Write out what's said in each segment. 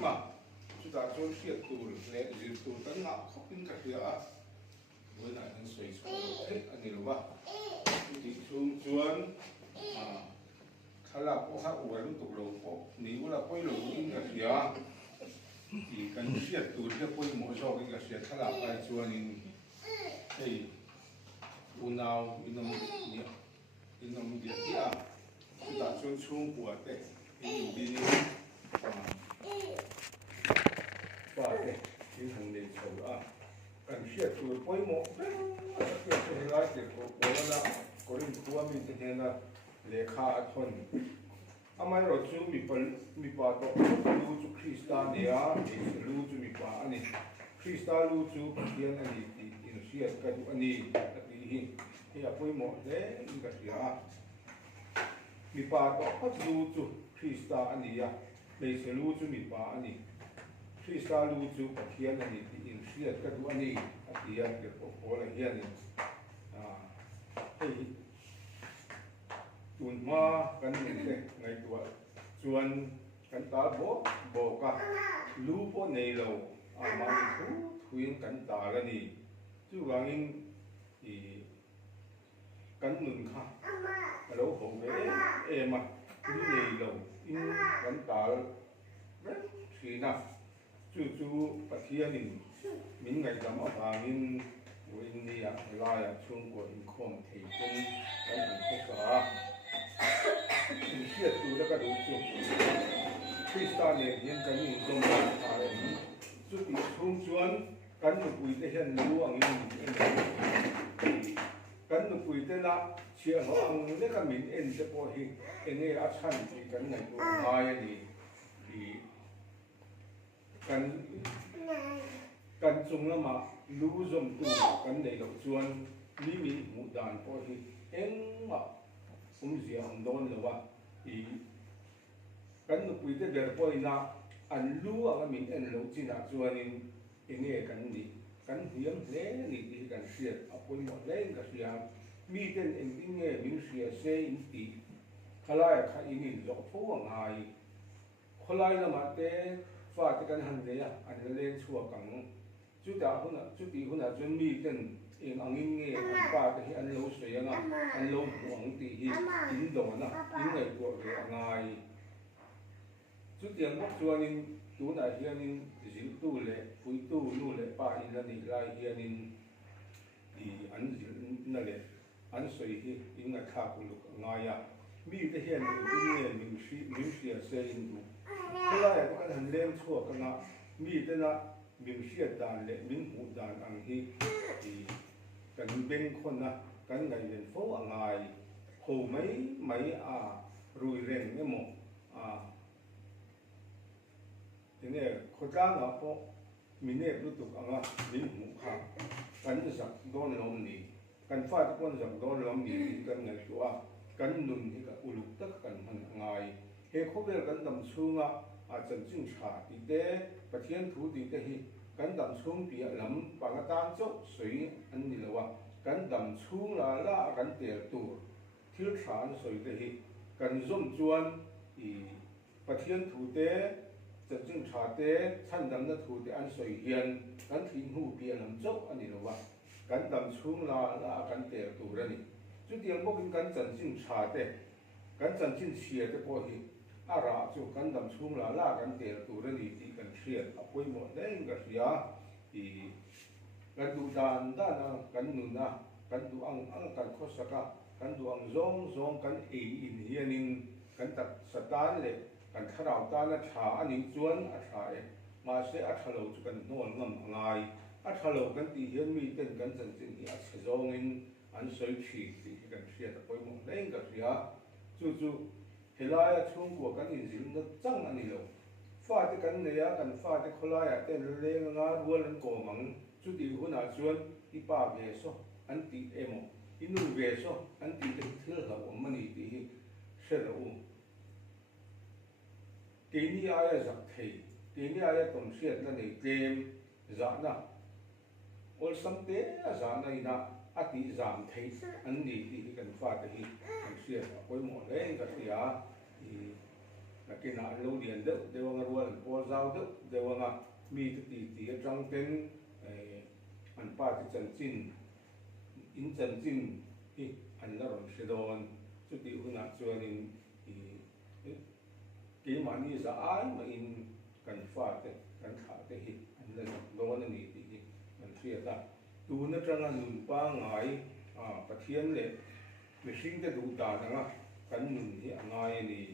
mà chúng ta cho siết tù lệ dịp tù tấn ngạo khóc in cả phía với lại nó xoay xoay hết anh hiểu không thì xuống chuan khá là có khác uống tụ lầu có nếu là quay lầu in cả phía thì cần siết tù thì quay mỗi số cái cả siết khá là cái chuan in thì u nào in năm địa kia chúng ta cho xuống của tệ in đi và tệ in hàng đến sầu cần siết tù quay mỗi cái lại thì có là có những thứ mình thực hiện là lệ khá thôn amai rồi chú mi pa to lu chú Krista nia lu chú mi pa ani Krista lu chú hiền ani thì nó siết cái tu ani cái hi hi apoi mo le cái gì mi pa to phát lu chú Krista ani ya bây giờ lu chú mi pa ani Krista lu chú hiền ani thì nó siết cái tu ani thì ya cái có là hiền hey tuần ma kan mình thế ngày tuổi chuan kan ta bo ka lu po nei lo mà thu thuyên kan ta la ni chu wangin thì kan nun kha lo ho ve em mà lu nei lo in kan ta thì na chu pathianin min ngày dama bangin in đi lai chung của in khom thầy quân cái gì cả in siết tu đó cái đồ chung Krista này hiện cái những công tác này chút ít chung chuan cán được quỳ tới hiện lưu ang in cán được quỳ tới là chia họ ang nếu cái mình in sẽ bỏ hi in này ắt hẳn thì cán này cũng hay thì cán chung là mà lu zoom tu kan nei lo chuan mi mi mu dan po hi eng ma zia ang don lo wa i kan nu pui te ber po ina an lu ang min en lo china chuan in enge kan ni kan hiam le ni ti kan sia apoi mo le ka sia mi ten en ting nge min sia se in ti khalai kha in lo pho ngai kholai na ma te fa te kan han le ya an le chua kang chú tí hôm nào chuẩn bị tên in ăn in nghe ăn ba cái ăn lâu sấy ăn lâu uống tí hi in đồ na in ngày của cái ngày chú tiền bốc cho nên tú này hi nên díu tu lệ phối tu nu lệ ba in là đi lại hi nên thì ăn díu na lệ ăn sấy hi in ngày khác của lúc ngày à mi cái hiện cái nghe mình xia xe in tu cái này có cái hành lên chua cái nào mi cái nào mình siết đàn lệ mình hụt đàn ăn hi thì cần bên con na cần ngày đến phố ở ngày hồ mấy rồi rèn cái một thế này khối cá nó có mình nè lúc tục ăn mình hụt khá cần giặc đón lom nỉ cần phát con giặc đón lom nỉ thì cần ngày chỗ cần nung thì cả ulu tất cần hàng ngày he khóc lên cần tầm xuông chân chính trả thì thế và thiên thủ thì thế hi kan dam chung pia lam pangatan chok sui an ni lawa kan dam chung la kan tel tu thil than soi te hi kan zom chuan i pathian thu te chân chính trả te chan dam na thu te an soi hian kan thin hu pia lam chok an ni lawa kan dam chung la kan tel tu ra ni chu tiang bo kan chân chính trả te kan chân chính sia te po hi ara chu kan dam chung la kan tel tu ra ni ti kan thriat apoi mo deng ka sia i kan du dan kan nu na kan du ang kan khosaka kan du ang zong kan in hianin kan tak satan le kan tharau ta na tha ani chuan a tha e ma se a thalo chu kan nol ngam ngai a thalo kan ti hian mi ten kan chan chin hi a chhezong in an soi thi ti kan thriat apoi mo deng ka sia chu helaya chung của các hình dính nó chẳng là nhiều pha cái cắn này cần pha cái kholaya tên lên ngã vua lên cổ mắng chút đi hôm nào xuân đi ba về số anh tí em đi nuôi về số anh tí cái thứ hợp của mình tí sẽ là cái này ai giặc thầy cái này ai tổng xét là để game giả na 올 samte giả này na ati giảm thấy anh đi thì cần pha cái tổng xét cuối một đấy cái gì thì là cái nào lâu điện đó đều ngar wal pol giao đó đều là mi thì trong tên anh ba thì chân chín in chân chín thì anh là rồi sẽ đòn chút thì hôm nào cho nên cái mà đi ra ai mà in cần phát cái cần khá cái hit anh là đòn này thì mình sẽ ta tu nó trong là nụ ba ngày phát hiện lệ mình sinh cái đủ đàn đó cần nụ thì ngày này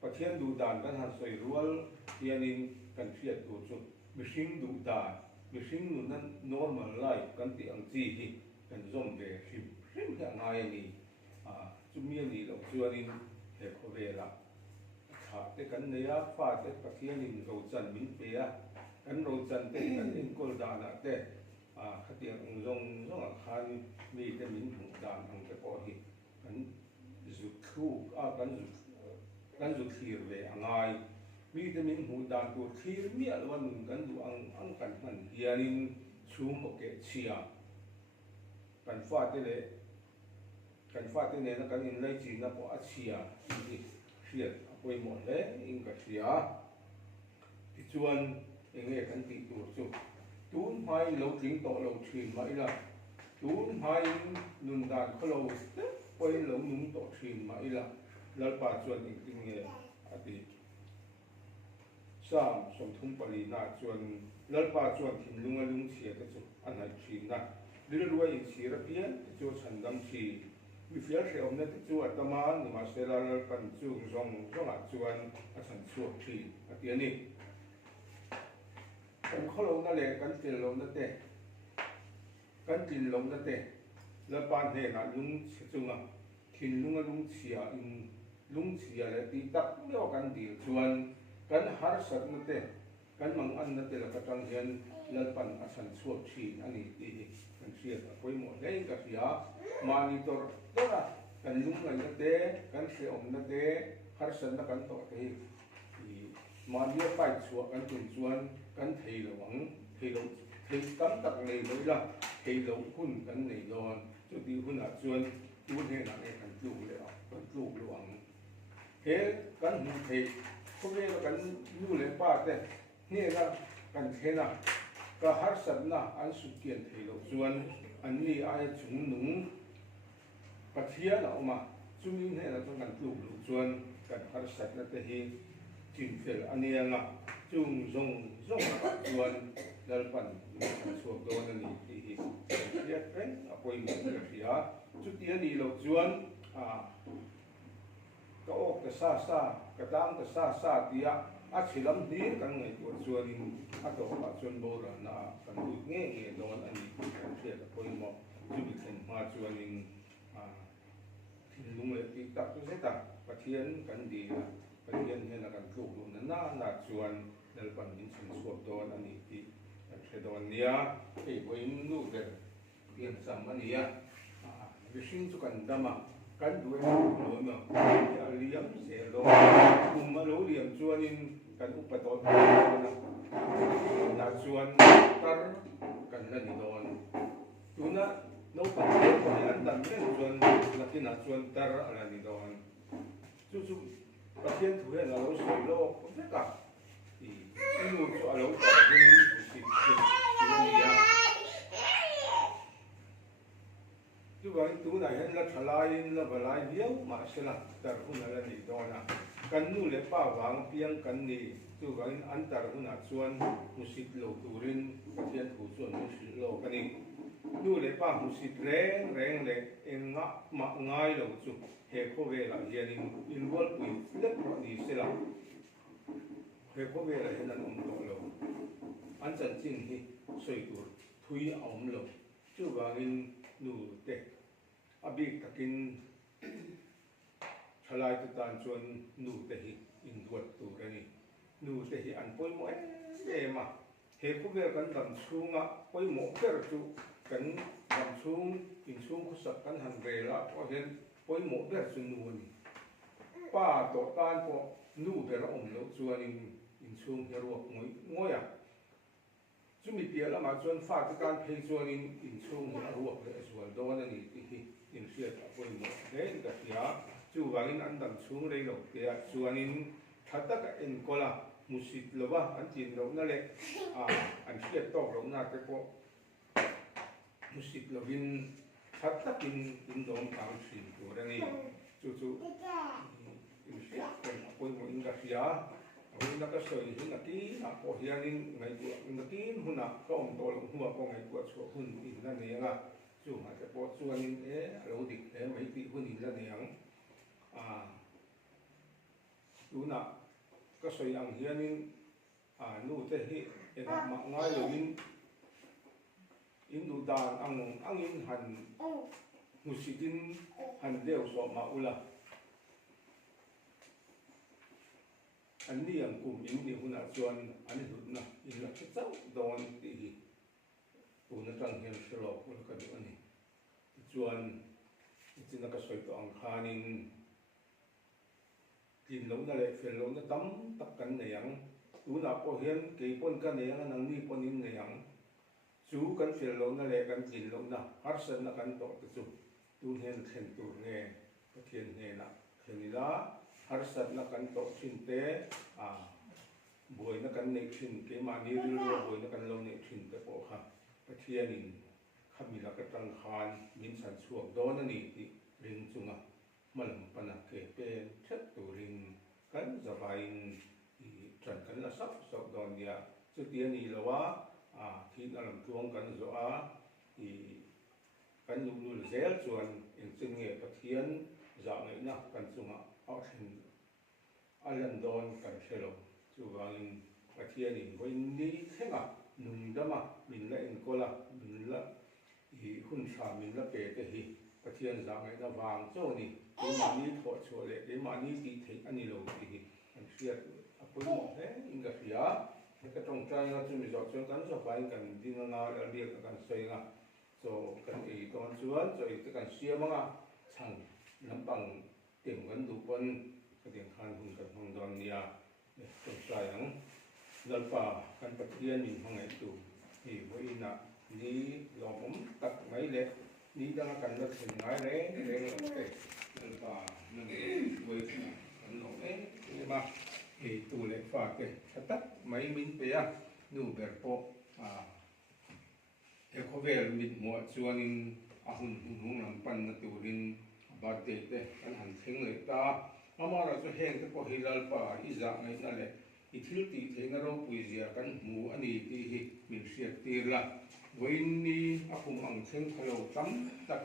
phát hiện đủ đàn cần hàng sợi ruột hiện in cần phiền đủ chút mình sinh đủ đàn mình sinh nụ nó normal life cần tiếng gì thì cần dùng về phim phim cái ngày này chúng miền này là cho nên để có về là cái cần này phát cái phát hiện in rồi dần mình về cần rồi dần cái cần in cô đàn là cái cái tiếng dùng rất là khan vì cái mình hùng đàn hùng cái có gì cần rụt khu cần rụt khỉ về ngày vì cái mình hùng đàn của khỉ miệng luôn cần rụt ăn cần mình hiện xuống một cái chia cần phát cái này nó cần in lấy chỉ nó có chia thì chia quay một đấy in cái chia thì chuan in nghe cần tị tụt chút tún hai lâu tiếng tổ lâu truyền mãi là tún hai nôn đàn khó lâu quay lâu nung tổ truyền mãi là lal pa chuan in nghe thì sam som thung pali na chuan lal pa chuan thim lung chia cái chu anh này truyền na đi ruồi chia ra pian chu chan dam chi mi fiel se om na chu atama ni ma se lal pan chu rong chuan a chan chu chi a ti ani kan kholo na le kan til lo na te kan tin lo na te la pan he na lung chunga thin lung chia in lung chia le ti tak leo kan dil chuan kan har sat na te kan mang an na te la ka tang hian lal pan a san chuak chi ani ti kan sia ta koi mo le ka sia monitor tora kan lung na te kan se om na te har san na kan to te mania pai chuak kan tun chuan kan thei lawang thei tam tak nei loi la thei lo hun kan nei lon chu ti hun a chuan tu he na e kan tlu le kan tlu luang he kan hu thei ko ve kan nu le pa te ne la kan the na ka har sat na an su kian thei lo chuan an ni ai chung nung pathia na oma chu min he na kan tlu lu chuan kan har sat na te hi tin fel anianga chung zong chuan dal pan chuak do na ni ti hi pen apoi mi ria chu ti ani lo chuan ka ok ka sa ka dang ka sa tia a chilam ni kan ngai tu chuan in a to pa chuan bo ra na kan du nge don ani kan ria apoi mo chu bi thlen ma chuan in thin lung le ti tak tu se ta pathian kan di kan hian hian kan tlu lu na chuan dal pan in chin suak don ani ti se don nia ei boin nu de pian sam ania rising chu kan dama kan du lo ma ya liam se lo ma lo liam chuan in kan upato na chuan tar kan la ni don tuna no pa ko an dan men chuan la tin na chuan tar ala ni don chu pathian thu he la lo soi lo ko ve ka nu chu alo ka hin si ya chu ga tu na hen la thalai la balai hiau ma se la tar hu na la ni do na kan nu le pa wang piang kan ni chu ga an tar hu na chuan musit lo turin pathian thu chuan musit lo kan ni nu le pa musit reng le en nga ma ngai lo chu he ko ve la hian in wal pui lek ro ni se la he ko ve la hen an om lo an chan chin hi soi tur thui om lo chu wangin nu te abik takin thalai tu tan chuan nu te hi in duat tu rani nu te hi an poi mo e ma he ko ve kan dam chunga poi mo per chu kan dam chung in chung khu sak kan han ve la ko hen poi mo ber chu nu ni pa to tan ko nu be la om lo chuan in chung he ro ngoi a chu mi pia la ma chuan fa ta kan phei chuan in chung he ro le chuan do na ni ti hi in sia ta poi mo le ka sia chu wangin an dam chung le lo ke chuan in thata ka en kola musit lova an tin lo na le an hiat tok lo na te po musit lovin that takin in dom tang sin tur ani chu in hiat kan apoi mo in ka sia hun na ka soi hin na ki a po hianin ngai tu in ki huna ka om to lo huwa ko ngai tu chu hun in na ne nga chu ma te po chu anin lo dik mai ti hun in la ne ang tu na ka soi ang hianin nu te hi ena ma ngai lo in nu dan ang in han musitin han deu so ma ula an ni ang kum in ni huna chuan an hut na in la chau don ti hi tu na tang hian shlo ul ka du ani chuan itin ka soi to ang khanin tin lo na le fel lo na tam tak kan ne yang tu na po hian ke pon ka ne yang nang ni pon in ne yang chu kan fel lo na le kan tin lo na har san na kan to chu tu hian khen tu nge pathian nge na khenila har san na kan to chin te boi na kan ne chin ke ma ni ri lo boi na kan lo ne chin te po kha pathianin khamila ka tang khan min san chuak don ani ti ring chunga malam pana ke pen chat tu ring kan zabain i tran kan la sap sap don ya chu ti ani lawa thi alam tuang kan zo i kan lu zel chuan in chung nge pathian za ngai na kan chunga a thin alan don kan shelo chu wangin pathianin voin ni thenga nun dama min la in kola min la i hun sa min la pe te hi pathian za ngai na wang cho ni ke ma ni tho cho le ke ma ni ti thei ani lo ti hi an sia apoi mo he inga sia ka tong trai na chu mi zo chuan kan so pai kan din na la lia kan soi nga so kan ti ton chuan so i kan sia manga chang lampang tem kan du pon ka tiang khan hun kan hong don nia tong trai ang lalpa kan pathian min hangai tu hi voina ni lom tak mai le ni dang kan la thin ngai le te lalpa nang voi kan lo ma hi tu le fa ke tak mai min pe nu ber po e ko vel mit mo chuanin hun lam pan na turin birthday te kan han thing le ta mama ra chu heng te po hi lalpa i za ngai na le i thil ti theng ro pui zia kan mu ani ti hi min siat tir la voin ni apum ang theng khalo tam tak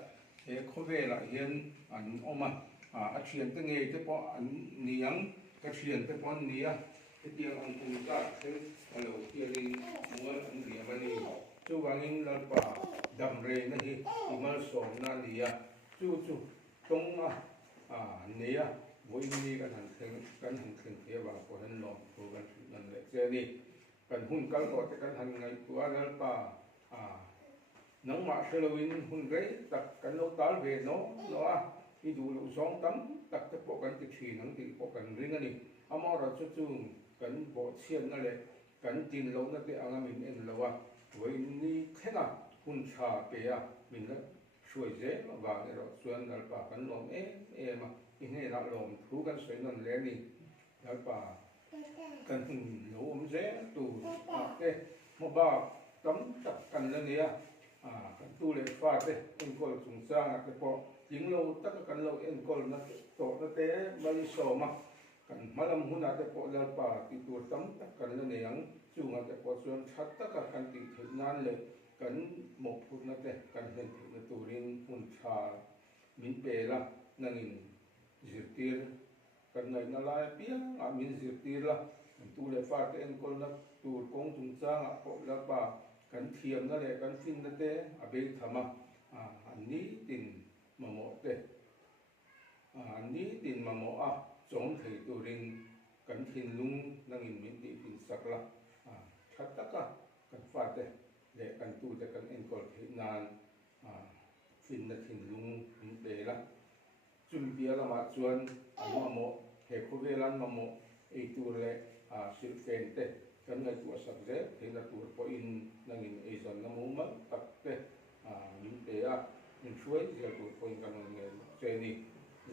e khove la hian an oma a thian te nge te po an niang ka thian te pon nia te tiang ang kum ka theng khalo tiarin mual an ria mani chu wangin lalpa dam re na hi imal som na nia chu tong nia voin ni kan han theng e wa ko han lo ko kan nan le che ni kan hun kal ko te kan han ngai tua lalpa nang ma shelowin hun rei tak kan lo tal ve no i du lu song tam tak te po kan ti thi nang ti po kan ring ani amora chu kan bo chian na le kan tin lo na te anga min en lowa voin ni thena hun cha pe min la shuai je ma ba ne ro chuan lalpa kan lom ma i ne la lom thu kan soi non le ni lalpa kan hun lo je tu te mo ba tam tak kan la nia kan tu le fa te en kol chung sang te po jing lo tak kan lo en kol na to na te mai so ma kan malam huna te po lalpa ti tu tam tak kan la niang chunga te po chuan that tak kan ti thei nan le kan mo phut na te kan hen na turin hun tha min pe la nangin zirtir kan ngai na lai pia min zirtir la tu le fa te en kol na tur kong chung chang po lalpa kan thiam na le kan fin na te a be thama an ni tin mamo te an ni tin mamo chom thei turin kan thin lung nangin min ti fin sakla that taka kan fa te le kan tu te kan en kol thei nan fin na thin lung min pe la chum bia la ma chuan an mamo he khu velan mamo e tu le sil fen te kan ngai tu sak je the na tur po in nangin e zon na mu ma tak te min pe min chuai je tur po in kan ngai che ni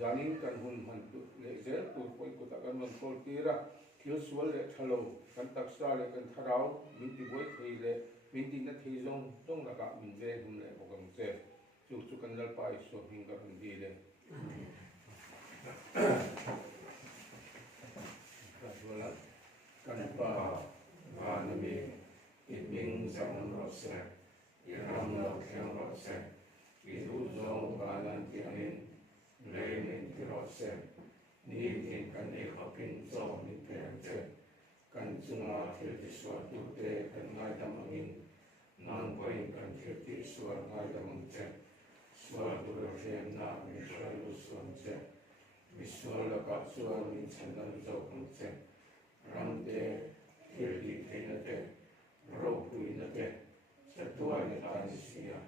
zanin kan hun han tu le je tur po ku ta kan man kol tira thiếu số lệ thà lâu cần đặc xa lệ cần thà ráo mình đi với thầy lệ mình đi nó thầy trong là cả mình về hôm lệ một cầm xe chú cần là phải số hình cả mình đi lệ cần pa và nó mình sang nó sẽ làm nó theo nó sẽ itu zong balan tianin lenin kirose ni tin kan ekapin zo ni pente kan chunga thirti swa tu te kan ngai damangin nan boin kan thirti swa ngai damang che swa tu lo rem na mi shai lu suan che mi swa la ka swa min chandan zo kan che ram te thirti theina te ro hui na te satua ni ta ni sia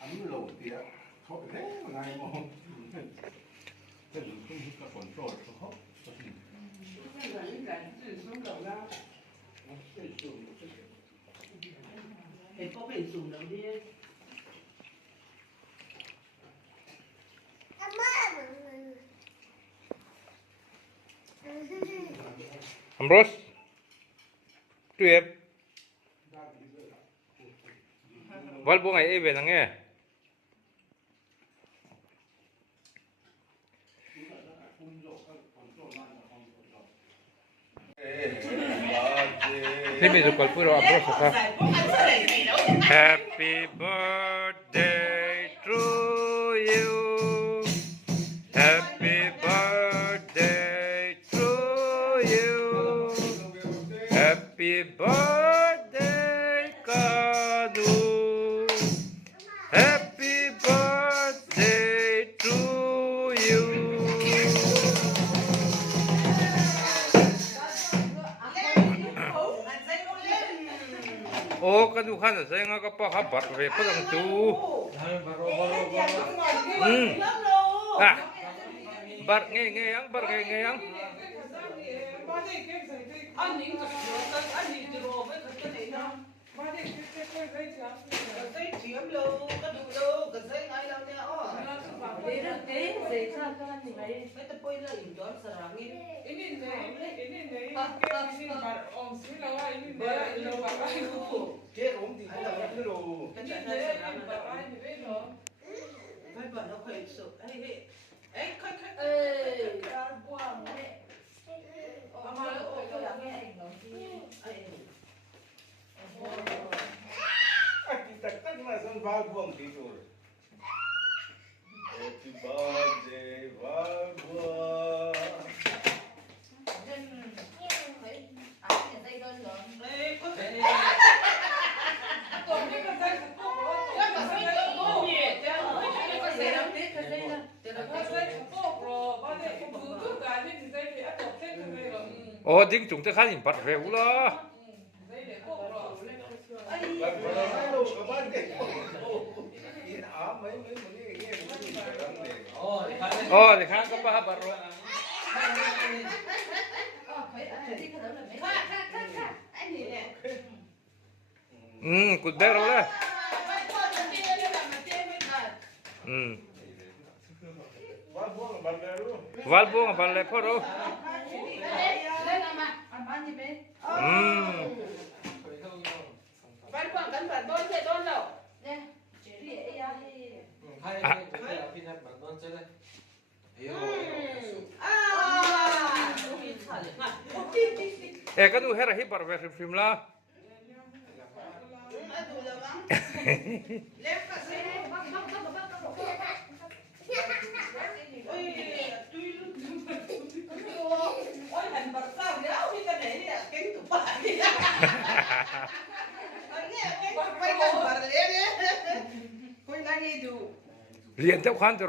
ấm lẩu tía thôi thế mà ngày mà cái gì cũng hết cả còn trội không hốcเห็นเขาเป็นสูงแล้วดิ Ambrose, tu ep, val buang ai eve nang e. Let me look at puro Ambrose ka. Happy birthday to you. Happy birthday to you. Happy birthday, Kadu. Happy birthday to you. Oh, Kadu kan saya ngak apa kabar? Pedang tu. Ah, bar ngeyang. Happy birthday, Vagua. Oh, ding chúng ta khai nhìn bắt về ula. Oh, thì khang có ba bắt rồi. Cút đeo rồi đấy. Val buông bàn lệ phốt rồi. Kan tu hera hibar ver film lah. Lihat jauh kan tu.